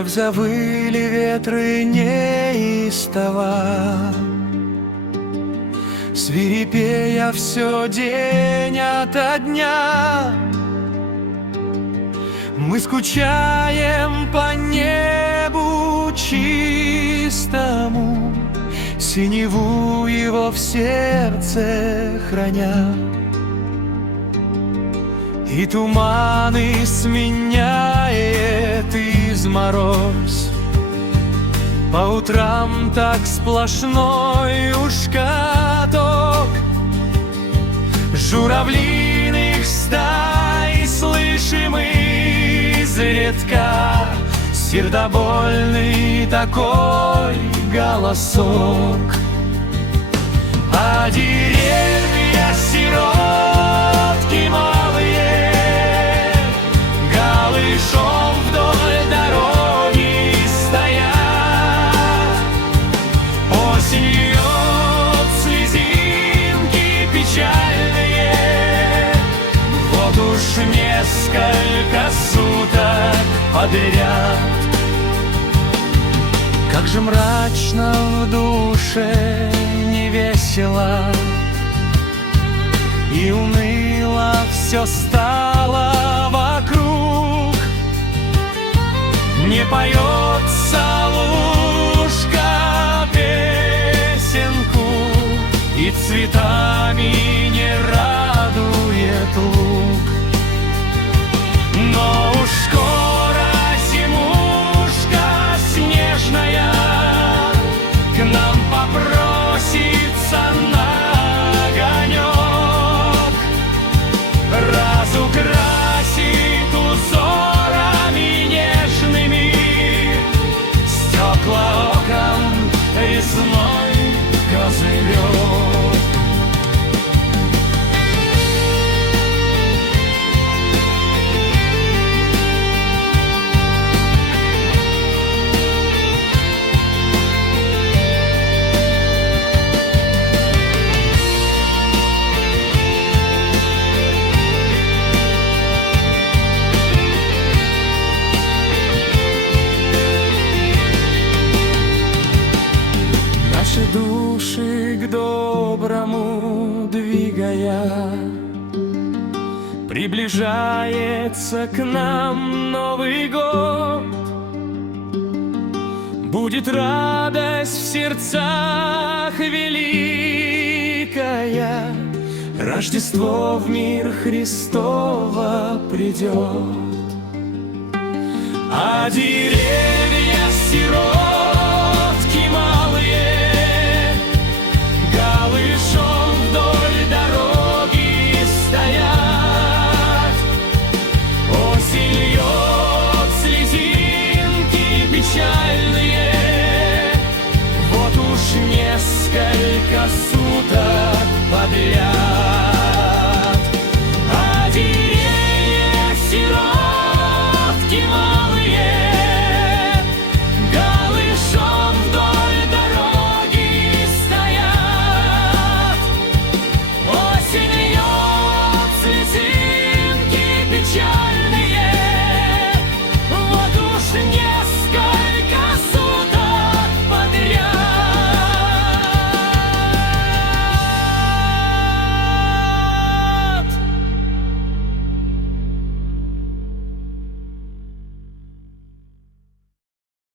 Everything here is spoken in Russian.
Вновь завыли ветры неистово, свирепея все день ото дня. Мы скучаем по небу чистому, синеву его в сердце храня. И туманы сменяет изморозь, по утрам так сплошной уж каток. Журавлиных стай слышим изредка, сердобольный такой голосок. А деревья сиротки малые голышом вдоль дороги стоят. Осень льет слезинки печальные, вот уж несколько суток подряд. Как же мрачно в душе, невесело, и уныло все стало вокруг. Не поется лужка песенку, и цветами не радует луг. Но уж скоро зимушка снежная к нам попросится на огонек, разукрасит узорами нежными стекла окон весной козырек. Наши души к доброму двигая, приближается к нам Новый год. Будет радость в сердцах великая, Рождество в мир Христово придет. А деревья сиротки малые голышом вдоль дороги стоят. Осень льет слезинки печальные, вот уж несколько суток подряд.